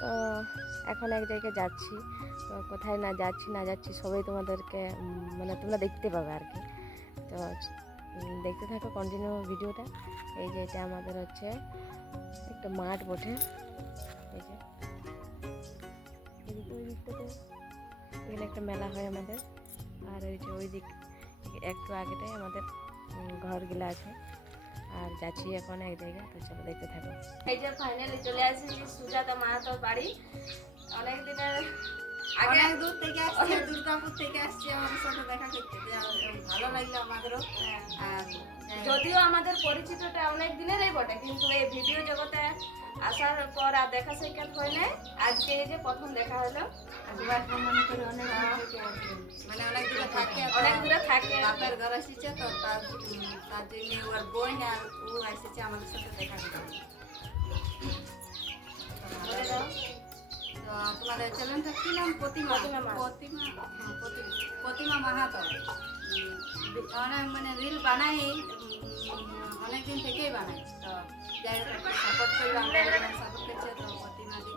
তো এখন এক জায়গায় যাচ্ছি, তো কোথায় না যাচ্ছি সবাই তোমাদেরকে মানে তোমরা দেখতে পাবে আর কি। তো দেখতে থাকো কন্টিনিউ ভিডিওটা। এই যে এটা আমাদের হচ্ছে একটা মাঠ বটে, এই যে এদিকে ওই দিকটাতে এখানে একটা মেলা হয় আমাদের, আর ওই যে ওই দিক একটু আগেটাই আমাদের ঘরগুলো আছে। আর যাচ্ছি এখন এক জায়গায়, তো চলো দেখতে থাকো। এই যে ফাইনালি চলে আসছি সুজাতা মাহাতোর বাড়ি। অনেক দিনের আগে অনেক দূর থেকে আসছে, দুর্গাপুর থেকে আসছে আমাদের সাথে দেখা করতে। ভালো লাগলো আমাদেরও। আর যদিও আমাদের পরিচিতটা অনেক দিনেরই বটে, কিন্তু এই ভিডিও জগতে আসার পর আর দেখা সাক্ষাৎ হয় নাই। আজকে এই যে প্রথম দেখা হলো। মনে করি অনেক মানে অনেক দূরে থাকে, বাপের ঘর এসেছে, তো তার জন্য ওর বোন আর ও এসেছে আমাদের সাথে দেখা করতে। তো তোমাদের চ্যানেলটা কি নাম? প্রতিমা মাহাতো। অনেক মানে রিল বানাই, অনেকদিন থেকেই বানাই। তো যাই হোক সাপোর্ট করবে, আমাদের সাপোর্ট করছে। তো প্রতিমা দি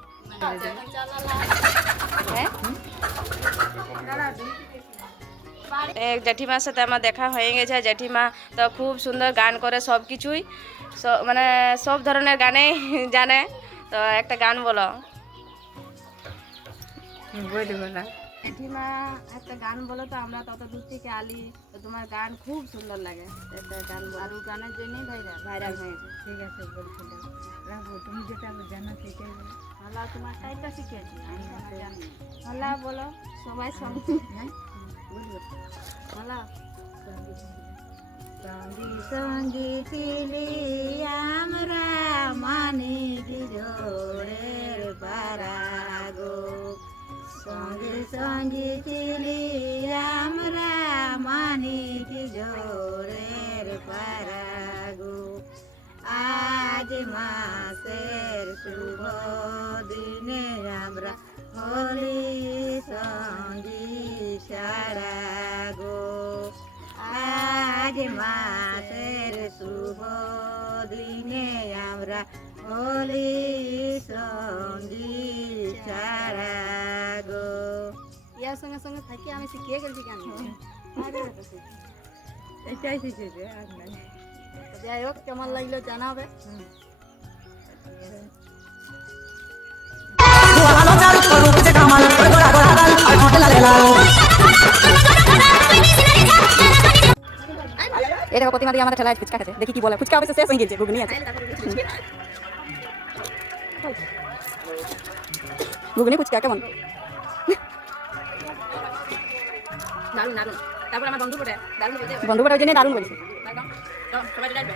এক জেঠিমার সাথে আমার দেখা হয়ে গেছে। জেঠিমা তো খুব সুন্দর গান করে, সব কিছুই মানে সব ধরনের গানেই জানে। তো একটা গান বলো। জেঠিমা একটা গান বলো তো, আমরা তত দূর থেকে আলি, তো তোমার গান খুব সুন্দর লাগে। একটা গান বলো। আর গানের জন্যই ভাইরাল হয়েছে। ঠিক আছে বলছি, রাখো তুমি যেটা জানো সেটাই বলো। ভালো, তোমার টাইপটা শিখেছি আমি, জানি ভালো বলো সবাই সঙ্গে ভালো। সঙ্গী সঙ্গী ছিলি আমরা মানিক জোড়ের পারাগো, সঙ্গে সঙ্গে ছিলি আমরা মানিক জোড়ের পারাগো। আজ মাসের শুভ দিনে আমরা হলি সঙ্গী সারাগো। আজ মাসের শুভ দিনে আমরা হলি সঙ্গী সারাগো। ইয়ার সঙ্গে সঙ্গে থাকি আমি শিখিয়ে গেছি গান, এটাই শিখেছে। আর নাই, যাই হোক কেমন লাগলো জানাবে। এই দেখো প্রতিমা দিয়ে আমাদের ঠেলায় ফুচকা খেতে, দেখি কি বলে। ফুচকা অবশ্য শেষ হয়ে গেছে, ঘুগনি আছে। ঘুগনি ফুচকা কেমন? দারুন দারুন। তারপর আমার বন্ধু বটে দারুন বলতে, বন্ধু বড় জন্য দারুণ বলেছে। সবাই যাবে।